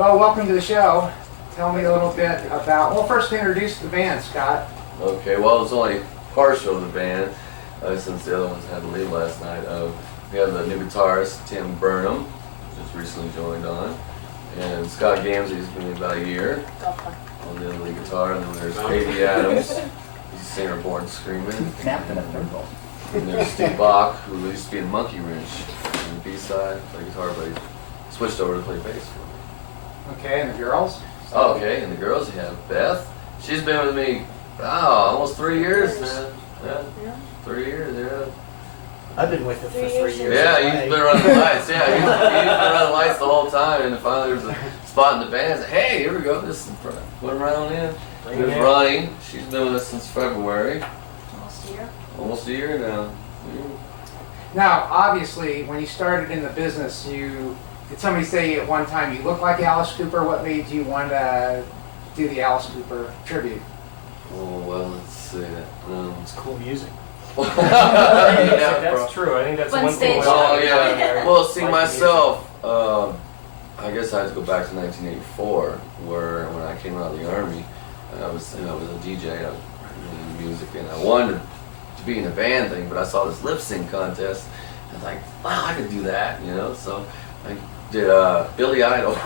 Well, welcome to the show. Tell me a little bit about, well, first introduce the band, Scott. Okay, well, it's only partial of the band since the other ones had to leave last night. We have the new guitarist, Tim Burnham, just recently joined on. And Scott Gamsey's been about a year on the other lead guitar. And then there's Katie Adams, he's a singer born screaming. Captain of Third. And there's Steve Bach, who used to be in Monkey Wrench on the B-side, play guitar, but he switched over to play bass for me. Okay, and the girls? Oh, okay, and the girls, you have Beth. She's been with me, almost 3 years now. Yeah, 3 years, yeah. I've been with her for 3 years. Yeah, you've been running the lights. Yeah, you've been running the lights the whole time, and finally there was a spot in the band. I said, hey, here we go. This is put them right on in. There's Ronnie. She's been with us since February. Almost a year. Almost a year now. Now, obviously, when you started in the business, did somebody say at one time you look like Alice Cooper? What made you want to do the Alice Cooper tribute? Oh, well, let's see. It's cool music. Yeah, that's true. I think that's One one stage thing. Oh, show. yeah. Well, see, myself, I guess I have to go back to 1984, where when I came out of the Army, I was a DJ. I was doing music, and I wanted to be in a band thing, but I saw this lip sync contest, and I was like, wow, I could do that, you know? So I did Billy Idol.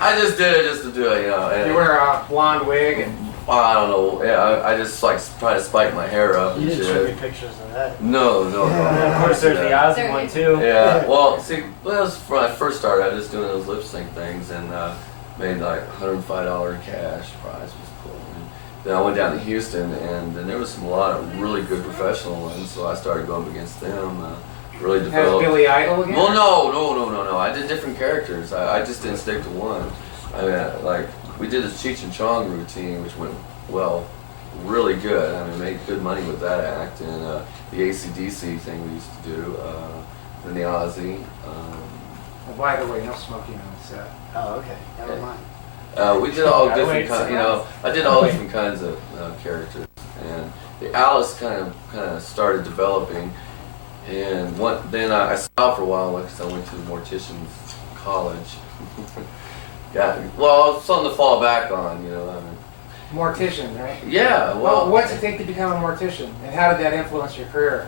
I just did it just to do it, you know. And You wear a blonde wig and... I don't know. Yeah, I just like try to spike my hair up. You and didn't show me shit. pictures of that. No. Of course, there's the Ozzy one too. Yeah. Well, see, that was when I first started. I was just doing those lip sync things and made like $105 cash. Prize was cool. And then I went down to Houston, and then there was a lot of really good professional ones. So I started going up against them. Really Has developed. Billy Idol again? Well, no. I did different characters. I just didn't stick to one. I mean, like, we did this Cheech and Chong routine, which went, well, really good. I mean, made good money with that act. And the AC/DC thing we used to do, and the Ozzy. Oh, by the way, no smoking on the set. Oh, okay. Never mind. We did all Gotta different wait kinds, 6 you know, months. I did all different kinds of characters. And the Alice kind of started developing. And then I stopped for a while because I went to mortician's college. Well, something to fall back on, you know. I mean, Mortician, right? yeah, well, What's it take to become a mortician? And how did that influence your career?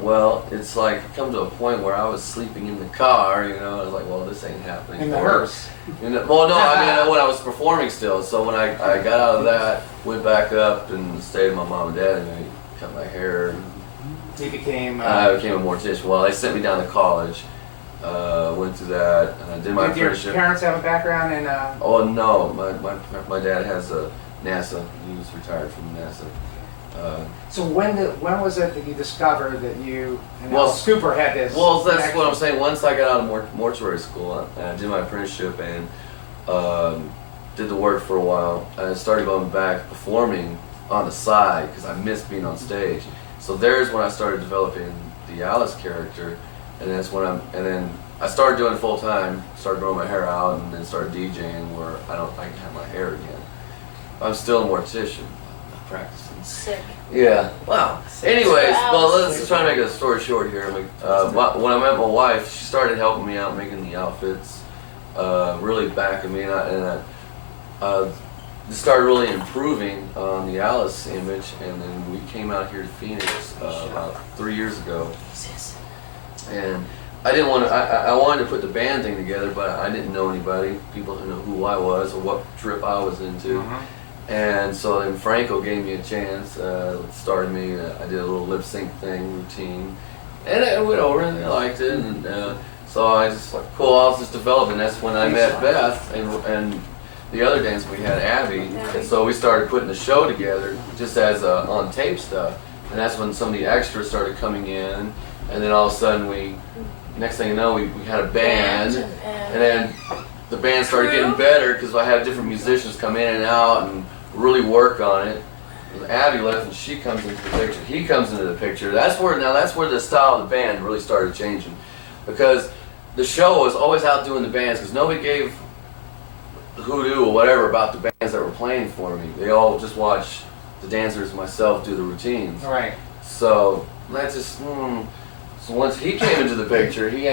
well, it's like come to a point where I was sleeping in the car, you know. I was like, well, this ain't happening. In the for hearse. me. Well, no, I mean when I was performing still. So when I got out of that, went back up and stayed with my mom and dad, and they cut my hair. He became... I became a mortician. Well, they sent me down to college. Went through that, and I did my did your apprenticeship. parents have a background in... Oh no, my dad has a NASA. He was retired from NASA. So when was it that you discovered that you and Well, Alice Cooper had this? Well, that's connection? what I'm saying. Once I got out of mortuary school, I did my apprenticeship and did the work for a while. I started going back performing on the side because I missed being on stage. So there's when I started developing the Alice character, and then I started doing it full time. Started growing my hair out, and then started DJing where I can have my hair again. I'm still a mortician. I'm practicing. Sick. Yeah. Wow. Anyways, well, Alice. let's try to make a story short here. When I met my wife, she started helping me out making the outfits, really backing me, and I just started really improving on the Alice image. And then we came out here to Phoenix about 3 years ago, and I didn't want to. I wanted to put the band thing together, but I didn't know anybody, people who know who I was or what trip I was into. And so then Franco gave me a chance, started me, I did a little lip sync thing, routine, and it went over and they liked it, and so I just like, cool, I'll just develop it, and that's when I met Beth, and the other dancer we had, Abby, and so we started putting the show together, just as on tape stuff, and that's when some of the extras started coming in, and then all of a sudden next thing you know, we had a band, and then the band started getting better, because I had different musicians come in and out, and really work on it. Abby left and she comes into the picture. He comes into the picture. That's where the style of the band really started changing, because the show was always out doing the bands, because nobody gave a hoodoo or whatever about the bands that were playing for me. They all just watched the dancers and myself do the routines. Right. So that's just So once he came into the picture, he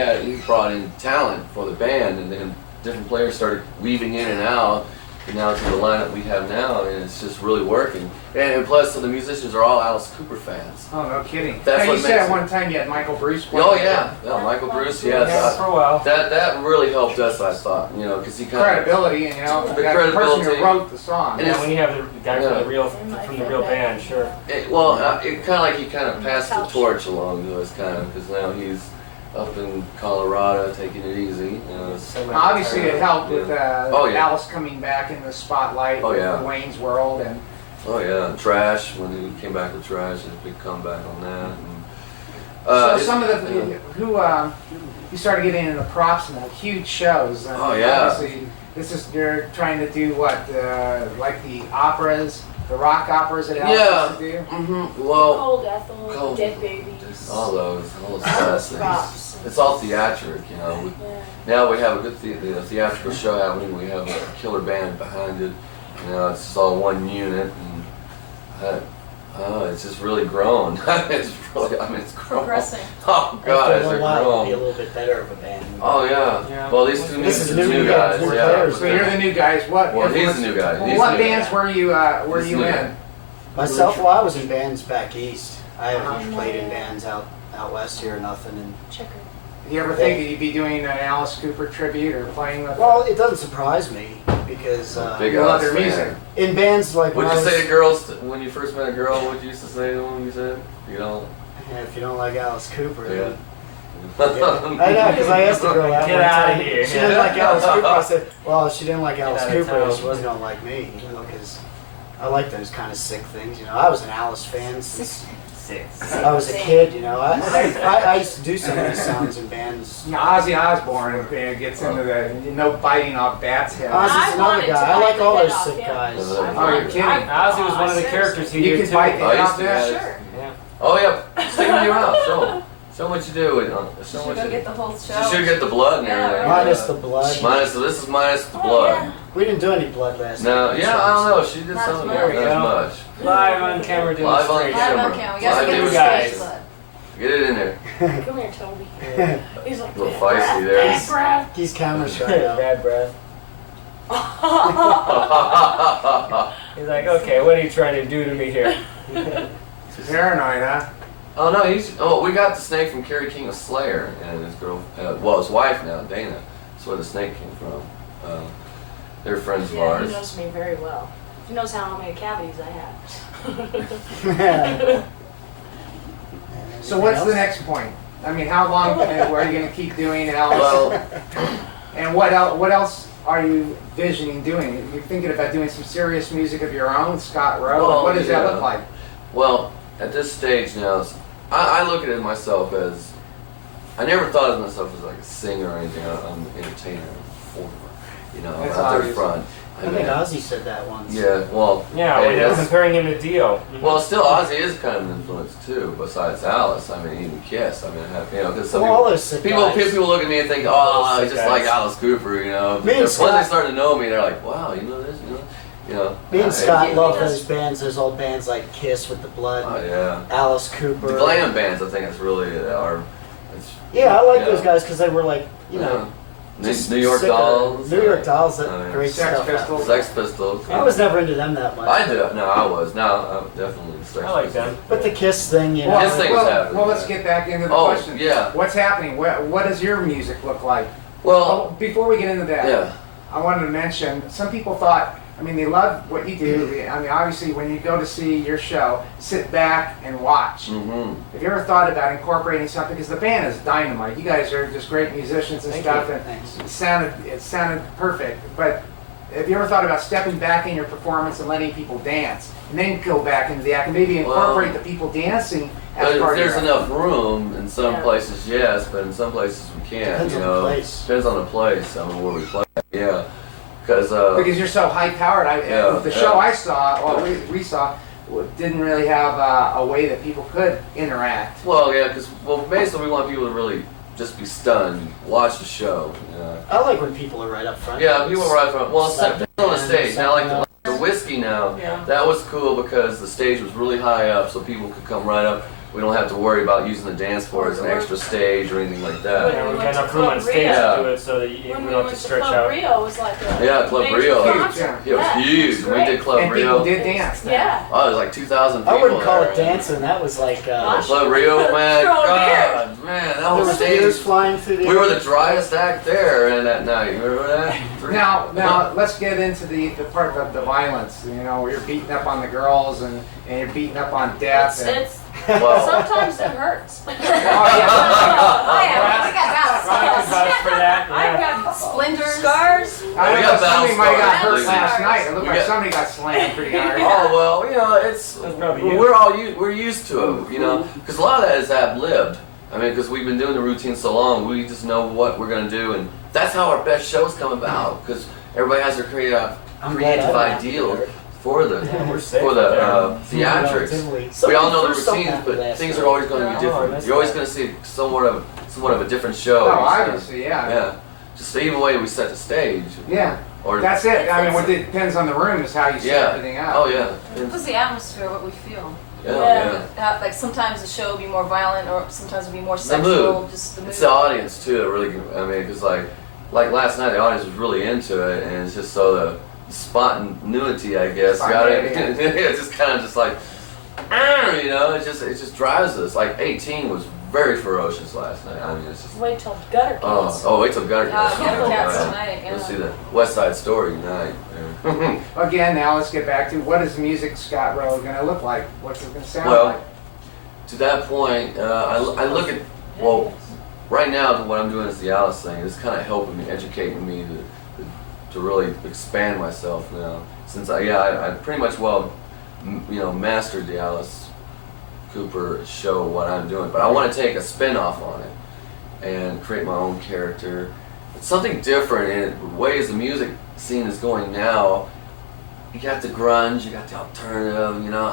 brought in talent for the band, and then different players started weaving in and out, and now to the lineup we have now, and it's just really working. And plus, so the musicians are all Alice Cooper fans. Oh, no kidding. That's now, what you said makes at it- one time you had Michael Bruce playing. Oh yeah, Michael Bruce, Yeah, yes. for a while. That really helped us, I thought, because he kind of. Credibility, and The the person credibility. who wrote the song. And Yeah, when you have the guy Yeah. from the real band, sure. It kind of like he kind of passed the torch along to us, kind of, because now he's up in Colorado taking it easy. Obviously, it helped with Oh, yeah. Alice coming back in the spotlight Oh, with yeah. Wayne's World, and Oh yeah, Trash, when he came back with Trash, a big comeback on that. And, so it's- some of the you started getting into props and huge shows. And Oh, yeah. Obviously, you're trying to do what like the operas, the rock operas that Alice Yeah. used to do. Well, Cold Ethel, Cold- Dead Babies. all those All class those things. props. It's all theatric, We- Yeah. Now we have a good theatrical show happening. We have a killer band behind it. It's just all one unit, and it's just really grown. It's really, it's grown. Progressing. Oh God, After it's a little while, it'll be a grown. little bit better of a band. Oh yeah. Yeah. Well, these two This is new new guys. guys, new Yeah. players. So you're the new guys. What? Well, he's the new guy. Well, He's what the new bands guy. were you He's the new in? guy. Myself, well, I was in bands back east. I Uh-huh. haven't played in bands out west here or nothing. And Checker. You ever think that you'd be doing an Alice Cooper tribute or playing with? well, it doesn't surprise me because Big you love Alice their fan. music. in bands like when What'd I you was, say to girls when you first met a girl? What'd you used to say to them? You said, if you don't like Alice Cooper, Yeah. then- I know, because I asked a girl that Get one outta time. here. She didn't like Alice Cooper. I said, well, if she didn't like Alice outta Cooper, town. she wasn't gonna like me, because I like those kind of sick things. I was an Alice fan since Six. I was a kid. I used to do some of these songs in bands. You know, Ozzy Osbourne gets into the no biting off bats' heads. Ozzy's I another wanted to guy. I bite like the all head those off sick him. guys. Oh, you're kidding. Ozzy was one of the characters he You did can too. bite the I head used off to, that. yeah. Sure. Yeah. Oh yeah, stick them in your mouth. Show them what you do. Show them Should what go you get do. the whole show. You should get the blood and Yeah, everything. Minus the blood. Minus. So this is minus the Oh, blood. yeah. We didn't do any blood last No, night. yeah, I don't know. She did Not something. as Not much. as much. Live on camera Live on demonstration. Live on camera. camera. We gotta Live get new the guys. stage blood. Get it in there. Come here, Toby. He's like, A little "Bad feisty breath, there. bad breath." He's camera shy now. Bad breath. He's like, okay, what are you trying to do to me here? Paranoid, huh? Oh no, we got the snake from Kerry King of Slayer and his girl, his wife now, Dana. That's where the snake came from. They're friends of Yeah, he ours. knows me very well. He knows how many cavities I have. So what's the next point? I mean, how long are you going to keep doing Alice? Well, And what else are you visioning doing? You're thinking about doing some serious music of your own, Scott Rowe? Well, What does that yeah. look like? well, at this stage now, I look at it myself as, I never thought of myself as like a singer or anything. I'm an entertainer, I'm a performer, That's out there obvious. front. I think Ozzy said that once. Yeah, well, Yeah, hey, when they were that's- comparing him to Dio. well, still Ozzy is kind of an influence too. Besides Alice, I mean, even Kiss. I mean, because some Well, all people, those sick people guys. look at me and think, oh, All I those just sick like guys. Alice Cooper, Me and Once they Scott- start to know me, they're like, wow, you know this, Me and Hey, Scott Yeah, love he does. those bands, those old bands like Kiss with the blood, Oh yeah. Alice Cooper. The glam bands, I think, it's really are. It's, Yeah, I like yeah. those guys because they were like, New York sicker. Dolls. New York Dolls, that Oh, yeah. great Sex stuff. Pistols. Sex Pistols. I was never into them that much. I do. No, I was. Now I'm definitely Sex I like Pistols. them. But the Kiss thing, Well, His thing was happening, well, let's yeah. get back into the Oh, question. yeah. What's happening? What does your music look like? Well, Oh, before we get into that, yeah. I wanted to mention, some people thought, I mean, they love what you do. I mean, obviously, when you go to see your show, sit back and watch. Mm-hmm. Have you ever thought about incorporating something? Because the band is dynamite. You guys are just great musicians and Thank stuff, you. and Thanks. it sounded perfect. But have you ever thought about stepping back in your performance and letting people dance, and then go back into the act, and maybe incorporate the people dancing as But if part there's of your enough room, in some Yeah. places, yes, but in some places we can't. Depends on the place. Depends on the place. I mean, where we play. Yeah, because Because you're so high powered. Yeah, The yeah. show I saw, or we saw, didn't really have a way that people could interact. well, yeah, because basically we want people to really just be stunned, watch the show. I like when people are right up front. Yeah, people are right front. Well, Step it's on the in, stage. Now, like step the whiskey now, Yeah. that was cool because the stage was really high up, so people could come right up. we don't have to worry about using the dance floor as an extra stage or anything like that. Yeah, we we got went to enough room on Club stage Rio. to do it so that we When don't we have went to to stretch Club out. Rio, it was like a Yeah, Club major Rio. concert. It was huge. It We was did great. Club And Rio. people did dance there. Yeah. Oh, it was like 2,000 people I wouldn't call there. it dancing. That was like Club Rio, man. Throwing God, man, that there was was stage. beers flying through the We were air. the driest act there and that night. You remember that? Now, let's get into the part of the violence. You know, where you're beating up on the girls and you're beating up on death. It's Well, sometimes it hurts. Oh, yeah. I got Ronnie could vouch for that. I've Yeah. got splinters. scars. I We know got somebody might have got hurt bounced last scars. night. It looked We like got- somebody got slammed pretty hard. oh well, you know, it's That's probably you. we're used to it, you know, because a lot of that is ad-libbed. I mean, because we've been doing the routine so long, we just know what we're gonna do, and that's how our best shows come about. Because everybody has their creative I'm glad I don't have to ideal do it. for the Yeah, we're safe for the there. theatrics. Relatively. We all know the First something routines, happened but last things night. are always going to be Oh, different. that's You're always nice. going to see somewhat of a different show. Oh, You see. obviously, yeah. Yeah. Just the even way we set the stage. Yeah. Or That's it. I mean, what depends on the room is how you set yeah. everything up. Oh yeah. What's the atmosphere, what we feel? Yeah. Yeah. yeah. Like sometimes the show will be more violent or sometimes it'll be more The sexual. mood. Just the mood. It's the audience too. That really, I mean, because like last night, the audience was really into it, and it's just so the spontaneity, I guess, got it. Spontaneity. It's just kind of just like, you know, it just drives us. Like 18 was very ferocious last night. I mean, it's just. Wait till Gutter Kids. Oh, wait till Gutter Cats. Gutter Cats Right. tonight, yeah. Let's see the West Side Story tonight. Yeah. Again, now let's get back to what is music Scott Rowe going to look like? What's it going to sound Well, like? To that point, I look at, well, right now what I'm doing is the Alice thing. It's kind of helping me, educating me to really expand myself now. Since I pretty much mastered the Alice Cooper show, what I'm doing. But I want to take a spin-off on it and create my own character. It's something different in the ways the music scene is going now. You got the grunge, you got the alternative, you know,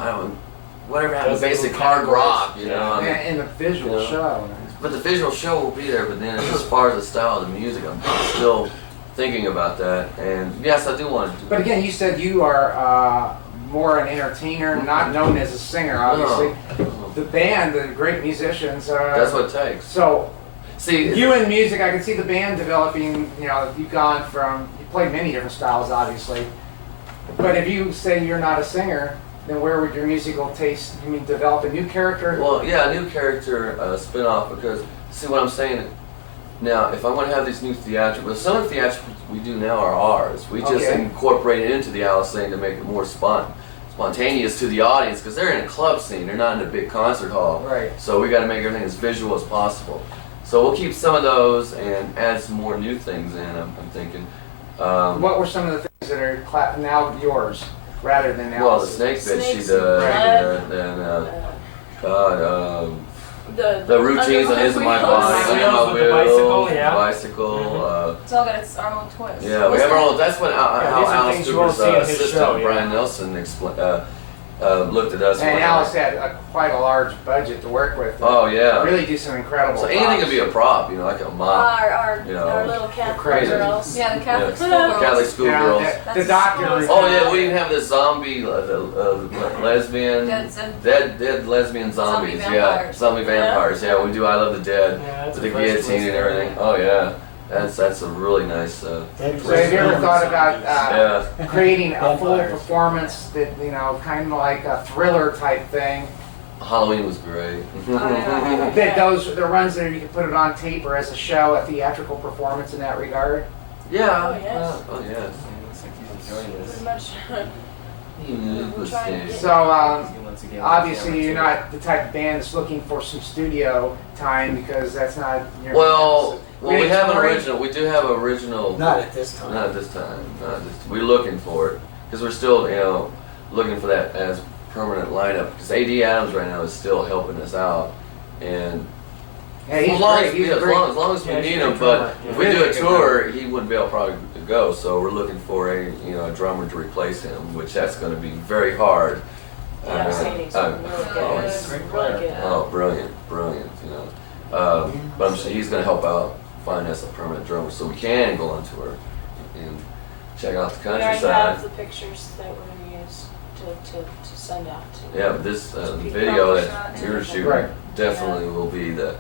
whatever happened to Those basic little hard categories. rock, you know. I mean, And the visual Yeah. show. but the visual show will be there, but then as far as the style of the music, I'm still thinking about that. And yes, I do want to do But again, you said you are more an entertainer, not known as a singer, obviously. No. The band, the great musicians. That's what it takes. So, See, you in music, I can see the band developing, you know, you've gone from, you play many different styles, obviously. But if you say you're not a singer, then where would your musical taste, you mean develop a new character? well, yeah, a new character spin-off, because see what I'm saying? Now, if I want to have these new theatrical, some of the theatricals we do now are ours. We just Okay. incorporate it into the Alice thing to make it more spontaneous to the audience, because they're in a club scene, they're not in a big concert hall. Right. So we got to make everything as visual as possible. So we'll keep some of those and add some more new things in, I'm thinking. What were some of the things that are now yours, rather than Well, the Alice's? snake bit she Snakes does, and and God, The the routines on Is My wheels. Body, Wheels Under My with the Wheel, bicycle, yeah. bicycle. It's all got its our own twist. Yeah, we have our own. That's what how these are Alice things you won't Cooper's see in his assistant show, yeah. Brian Nelson looked at us. And went, Alice had quite a large budget to work with. Oh yeah. Really do some incredible So anything props. could be a prop, you know, like a mop. Our You know, little Catholic crazy. girls. Yeah, the Catholic Yeah. schoolgirls. Catholic Yeah, schoolgirls. the That's doctor. a Oh yeah, we even have the zombie, lesbian, dead lesbian zombies. Zombie Yeah, vampires. zombie vampires. Yeah, we do. I Love the Dead Yeah, that's with the the first guillotine list and there. everything. Oh yeah, that's a really nice. Dead So have you ever thought about Yeah. creating a full Vampires. performance that, you know, kind of like a thriller type thing? Halloween was great. yeah. That those, the runs that you can put it on tape or as a show, a theatrical performance in that regard? Yeah. Oh, yes. Oh yes. Looks like he's enjoying this. Pretty much. We'll trying to see. So, Once again, obviously you're camera, not the type of band that's looking for some studio time because that's not your... Well, we have an Mandatory? original. We do have an original. Not at this time. Not this time. Not this. We're looking for it because we're still, you know, looking for that as permanent lineup. Because AD Adams right now is still helping us out, and Yeah, he's as long great. as, He's yeah, a as great. long, as long as we Yeah, he's need a him. great But drummer. if Yeah. we do a Really good tour, he wouldn't be able probably to go. So we're looking for a drummer to replace him, which that's going to be very hard. Yeah, I've seen he's uh, really oh, good. it's- Really player. good. Oh, brilliant, you know. But I'm sure he's going to help out find us a permanent drummer so we can go on tour and check out the We already countryside. have the pictures that we're going to use. to send out to. Yeah, but this Speak video proper that shots. you're shooting Right. definitely will be the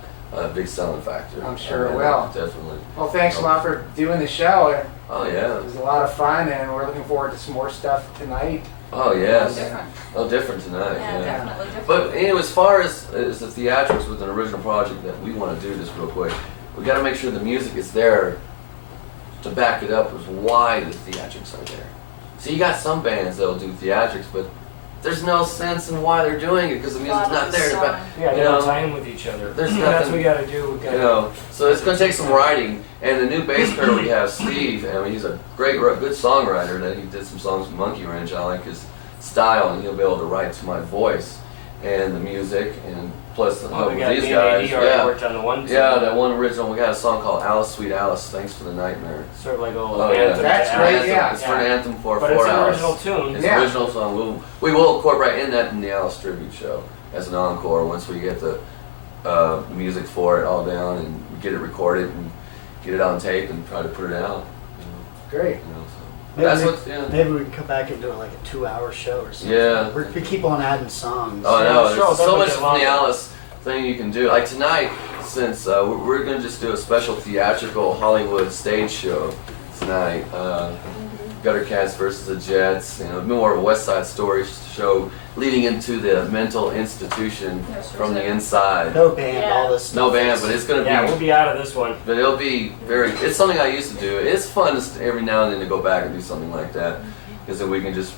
big selling factor. I'm sure it I mean, will. Definitely. Well, thanks a lot for doing the show. Oh yeah. It was a lot of fun, and we're looking forward to some more stuff tonight. Oh yes. Different. Oh, different tonight. Yeah, Yeah. definitely different. But as far as the theatrics with an original project that we want to do this real quick, we got to make sure the music is there to back it up as why the theatrics are there. So you got some bands that'll do theatrics, but there's no sense in why they're doing it because the music's not there to back. Yeah, they You don't know, tie in with each other. There's That's nothing- what we gotta do. We gotta, You know, so it's going to take some writing. And the new bass player we have, Steve, I mean, he's a good songwriter. That he did some songs with Monkey Wrench. I like his style, and he'll be able to write to my voice and the music, and plus the help Oh, we with got these me and AD guys. already Yeah, worked on the one. too. yeah, that one original. We got a song called "Alice, Sweet Alice." Thanks for the nightmare. Sort of like a little Oh, yeah. anthem. That's to great, Alice. yeah. It's for an anthem for But it's an Alice. original tune. It's Yeah. an original song. We will incorporate in that in the Alice tribute show as an encore once we get the music for it all down and get it recorded and get it on tape and try to put it out. Great. So. That's what. Yeah. Maybe we can come back and do like a 2-hour show or something. Yeah. We keep on adding songs. Oh Yeah, no, sure, there's so definitely much get from longer. the Alice thing you can do. Like tonight, since we're gonna just do a special theatrical Hollywood stage show tonight. Gutter Cats versus the Jets. You know, more of a West Side Story show leading into the mental institution Yes, from the sir. inside. No band, Yeah. all this stuff. No band, but it's gonna Yeah, be. we'll be out of this one. But it'll be very. It's something I used to do. It's fun every now and then to go back and do something like that, because then we can just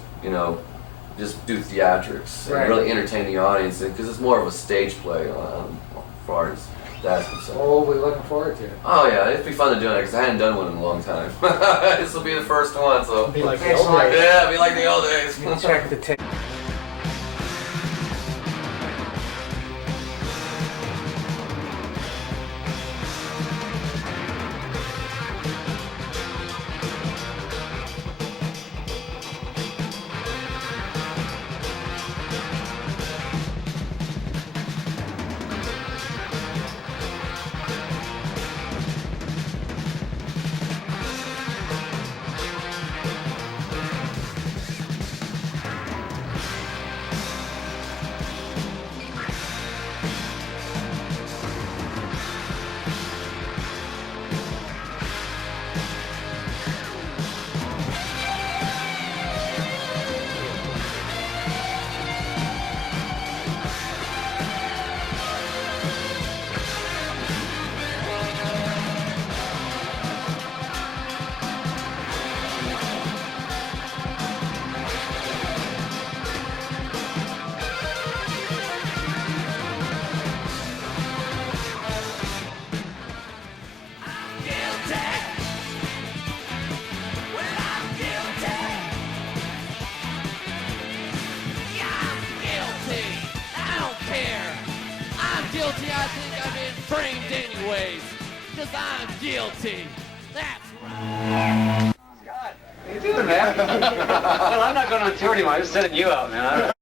just do theatrics Right. and really entertain the audience, because it's more of a stage play as far as that's concerned. Well, we're looking forward to it. Oh yeah, it'd be fun to do it because I hadn't done one in a long time. This will be the first one, so Be like the Thanks, old Mike. days. yeah, it'd be like the old days. You can check the tape. Guilty, I think I've been framed anyways. Because I'm guilty. That's right. Scott, how you doing, man? Well, I'm not going on tour anymore. I'm just sending you out, man.